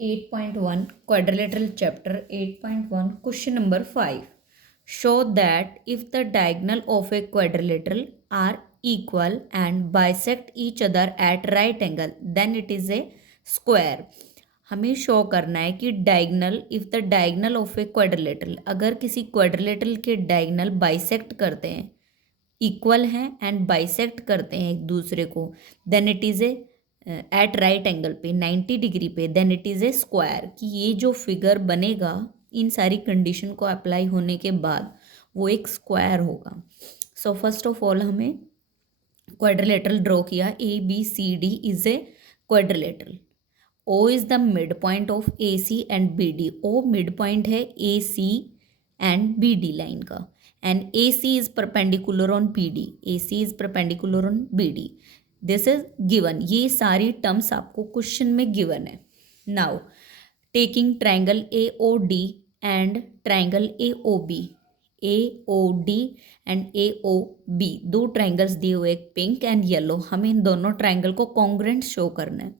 8.1 Quadrilateral Chapter 8.1 Question number 5. Show that if the diagonal of a quadrilateral are equal and bisect each other at right angle, then it is a square. हमें show करना है कि diagonal if the diagonal of a quadrilateral, अगर किसी quadrilateral के diagonal bisect करते हैं, equal हैं एंड बाइसेक्ट करते हैं एक दूसरे को, then it is a at right angle पे 90 डिग्री पे, then it is a square. कि ये जो फिगर बनेगा इन सारी कंडीशन को अप्लाई होने के बाद वो एक स्क्वायर होगा। सो फर्स्ट ऑफ ऑल हमें क्वाड्रिलेटरल ड्रॉ किया, A B C D is a quadrilateral. O is the mid point of A C and B D. O mid point है A C and B D line का, and A C is perpendicular on B D. A C is perpendicular on B D. This is given. ये सारी terms आपको question में given है। Now taking triangle A O D and triangle A O B, A O D and A O B, दो triangles दिए हुए, एक pink and yellow. हमें इन दोनों ट्रायंगल को कॉन्ग्रुएंट शो करना है।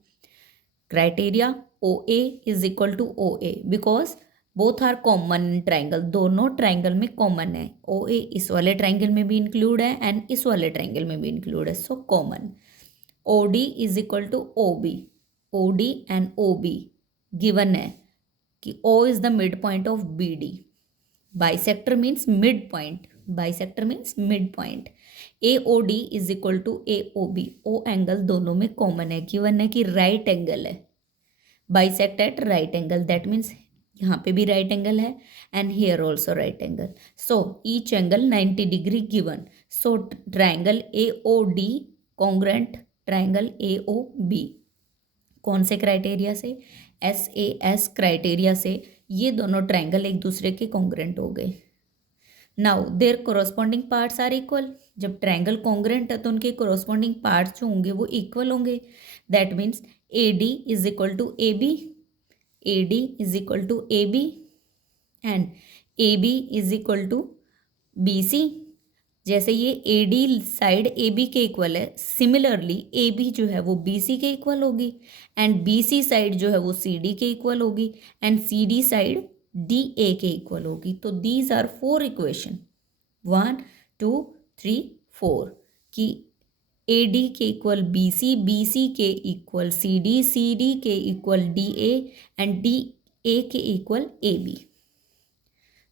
Criteria O A is equal to O A because both are common in triangle. दोनों ट्राइंगल में कॉमन है। ओ ए इस वाले ट्राइंगल में भी इंक्लूड है एंड इस वाले ट्राइंगल में भी इंक्लूड है, so common. O D is equal to O B. O D and O B given है कि O is the mid point of B D. Bisector means mid point, bisector means mid point. A O D is equal to A O B. O angle दोनों में common है, given है कि right angle है, bisect at right angle, that means यहाँ पे भी right angle है and here also right angle. So each angle 90 degree given. So triangle A O D congruent triangle A O B. कौन से criteria से? S A S criteria से ये दोनों ट्राइंगल एक दूसरे के कॉन्ग्रुएंट हो गए। Now their corresponding parts are equal. जब ट्राइंगल कॉन्ग्रुएंट है तो उनके कोरोस्पॉन्डिंग पार्ट्स जो होंगे वो इक्वल होंगे। That means A D is equal to A B, A D is equal to A B and A B is equal to B C. जैसे ये A D side A B के equal है, similarly A B जो है वो B C के equal होगी and B C side जो है वो सी डी के इक्वल होगी and C D side D A के इक्वल होगी। तो दीज आर 4 इक्वेशन, 1 2 3 4, कि ए डी के इक्वल बी सी के इक्वल सी डी के equal D A and D A के equal A B.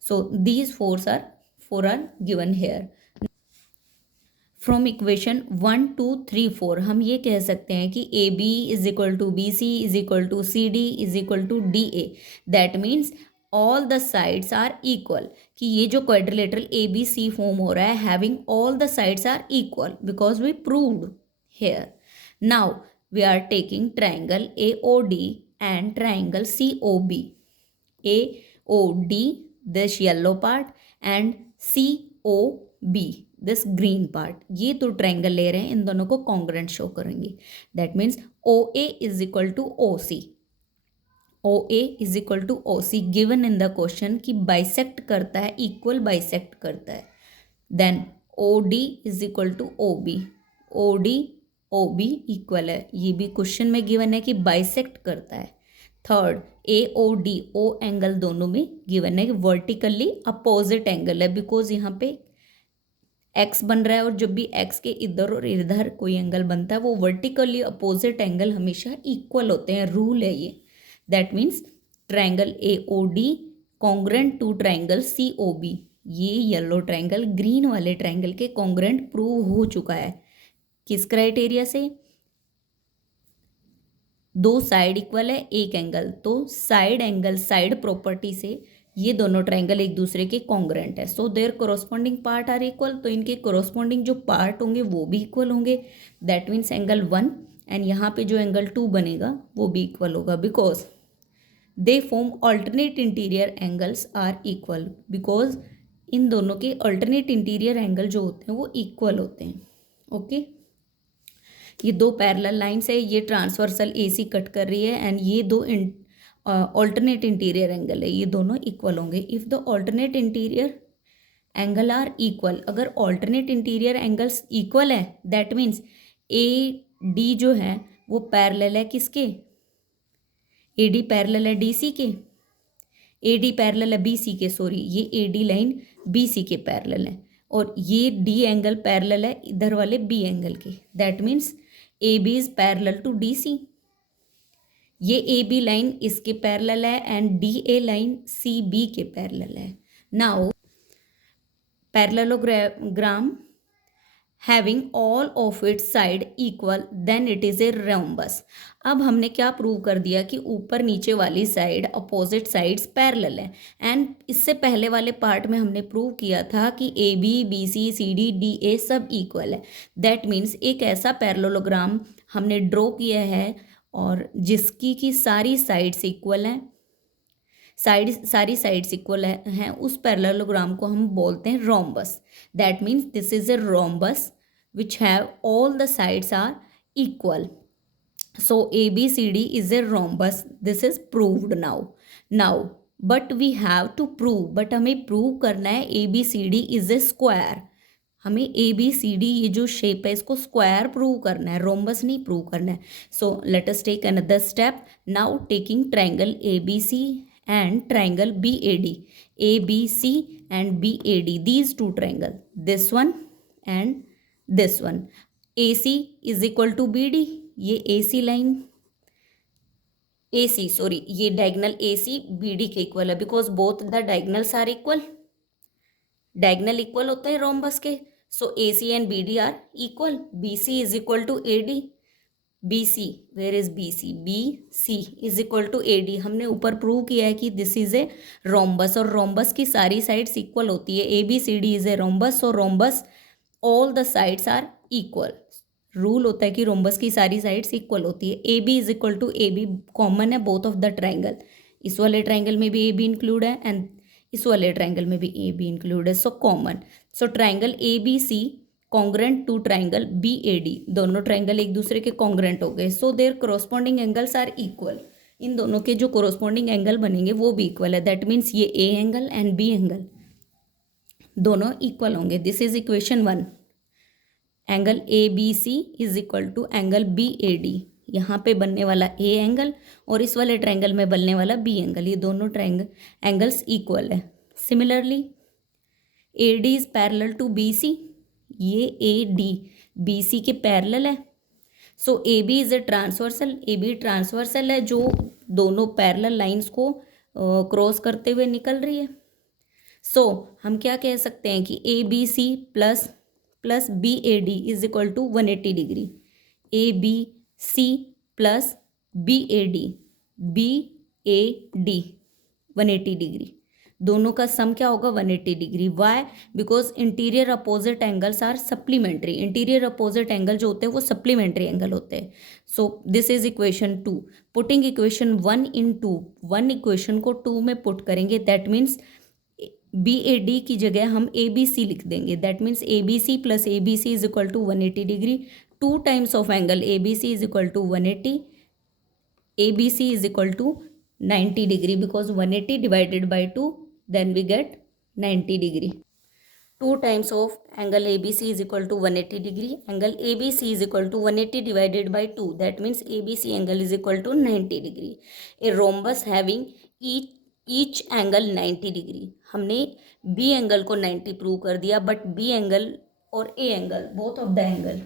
So these four are given here. From equation 1 2 3 4 हम ये कह सकते हैं कि A B is equal to B C is equal to C D is equal to D A. That means all the sides are equal. कि ये जो quadrilateral A B C form हो रहा है, having all the sides are equal because we proved here. Now we are taking triangle A O D and triangle C O B. A O D this yellow part and C O B this green part, ये तो triangle ले रहे हैं, इन दोनों को congruent show करेंगे। That means O A is equal to O C. O A is equal to O C given in the question कि बाइसेक्ट करता है, इक्वल बाइसेक्ट करता है। Then O D is equal to O B. O D O B equal है, ये भी question में given है कि बाइसेक्ट करता है। Third A O D, O angle दोनों में गिवन है कि वर्टिकली अपोजिट एंगल है बिकॉज यहाँ पे एक्स बन रहा है और जब भी एक्स के इधर और इधर कोई एंगल बनता है वो वर्टिकली अपोजिट एंगल हमेशा इक्वल होते हैं, रूल है ये। That means triangle A O D congruent to triangle C O B. ये येलो ट्राइंगल ग्रीन वाले ट्राइंगल के कॉन्ग्रुएंट प्रूव हो चुका है। किस क्राइटेरिया से? दो साइड इक्वल है, एक एंगल, तो साइड एंगल साइड प्रॉपर्टी से ये दोनों ट्राइंगल एक दूसरे के कॉन्ग्रुएंट है। So their corresponding part are equal, तो इनके कोरोस्पॉन्डिंग जो पार्ट होंगे वो भी इक्वल होंगे। दैट मीन्स एंगल 1 एंड यहाँ पे जो एंगल 2 बनेगा वो भी इक्वल होगा because they form alternate interior angles are equal. Because इन दोनों के अल्टरनेट इंटीरियर एंगल जो होते हैं वो इक्वल होते हैं। ओके ये दो पैरेलल लाइंस है, ये ट्रांसवर्सल ए सी कट कर रही है एंड ये दो ऑल्टरनेट इंटीरियर एंगल है, ये दोनों इक्वल होंगे। If the alternate interior angle are equal, अगर ऑल्टरनेट इंटीरियर एंगल्स इक्वल है दैट मीन्स ए डी जो है वो पैरेलल है किसके? ए डी पैरेलल है डी सी के, ए डी पैरेलल है बी सी के, सॉरी ये A D line B C के पैरेलल है, और ये डी एंगल पैरेलल है इधर वाले बी एंगल के, that means A B is parallel to D C. ये ए बी लाइन इसके पैरेलल है and D A line C B के पैरेलल है। Now parallelogram having all of its side equal then it is a rhombus. अब हमने क्या prove कर दिया कि ऊपर नीचे वाली साइड अपोजिट साइड्स पैरेलल है, एंड इससे पहले वाले पार्ट में हमने प्रूव किया था कि A B B C C D D A सब इक्वल है। दैट मीन्स एक ऐसा पैरेललोग्राम हमने ड्रॉ किया है और जिसकी की सारी साइड्स इक्वल हैं, सारी साइड्स इक्वल हैं, उस पैरेललोग्राम को हम बोलते हैं rhombus. That means this is a rhombus which have all the sides are equal. So A B C D is a rhombus, this is proved now but we have to prove, but हमें prove करना है A B C D is a square. हमें A B C D ये जो shape है इसको square prove करना है, रोम्बस नहीं प्रूव करना है। So let us take another step now, taking triangle A B C and triangle BAD, ABC and BAD, these two triangle, this one and this one, AC is equal to BD, ये AC line AC sorry ये diagonal AC BD के equal है, because both the diagonals are equal, diagonal equal होते हैं rhombus के। So AC and BD are equal, BC is equal to AD, BC where is BC, BC is equal to AD। हमने ऊपर prove किया है कि this is a rhombus, और rhombus की सारी साइड्स इक्वल होती है, ABCD इज ए रोम्बस, और rhombus all the sides are equal. Rule होता है कि रोम्बस की सारी साइड्स इक्वल होती है। AB is equal to AB common है बोथ ऑफ द ट्राइंगल, इस वाले ट्राइंगल में भी AB इंक्लूड है एंड इस वाले ट्राइंगल में भी AB इंक्लूड है, so common. So triangle ABC congruent to triangle BAD, दोनों ट्राइंगल एक दूसरे के कॉन्ग्रेंट हो गए, so their corresponding angles are equal. इन दोनों के जो कोरोस्पॉन्डिंग एंगल बनेंगे वो भी इक्वल है, दैट मीन्स ये A angle and B angle दोनों इक्वल होंगे। This is equation 1। Angle ABC is equal to angle BAD, यहाँ पे बनने वाला A एंगल और इस वाले ट्राइंगल में बनने वाला B एंगल, ये दोनों ट्राइंगल एंगल्स इक्वल है। Similarly AD is parallel to BC, ये AD BC के पैरेलल है, so AB is a transversal, AB transversal है जो दोनों पैरेलल लाइंस को क्रॉस करते हुए निकल रही है। सो हम क्या कह सकते हैं कि ABC plus BAD is equal to 180 degree, ABC plus BAD 180 degree, दोनों का सम क्या होगा 180 degree. Why? Because interior opposite angles are supplementary, interior opposite angle जो होते हैं वो सप्लीमेंट्री एंगल होते हैं। So this is equation 2। Putting equation 1 in 2, 1 equation को 2 में पुट करेंगे, दैट मीन्स BAD की जगह हम ABC लिख देंगे, that means ABC plus ABC is equal to 180 degree, 2 times of angle ABC is equal to 180, ABC is equal to 90 degree, because 180 divided by 2 then we get 90 degree. 2 times of angle ABC is equal to 180 degree. Angle ABC is equal to 180 divided by 2, that means ABC angle is equal to 90 degree. A rhombus having each angle 90 degree. हमने B angle को 90 prove कर दिया, but B angle और A angle both of the angle,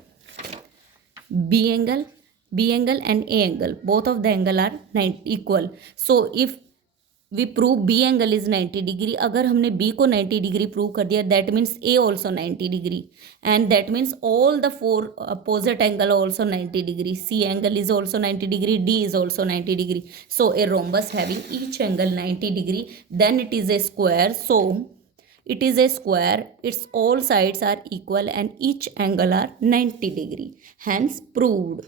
B angle and A angle, both of the angle are 90 equal. So if we prove B angle is 90 degree, अगर हमने B को 90 degree prove कर दिया, that means A also 90 degree, and that means all the 4 opposite angle also 90 degree. C angle is also 90 degree, D is also 90 degree. So a rhombus having each angle 90 degree, then it is a square. So it is a square, its all sides are equal and each angle are 90 degree, hence proved.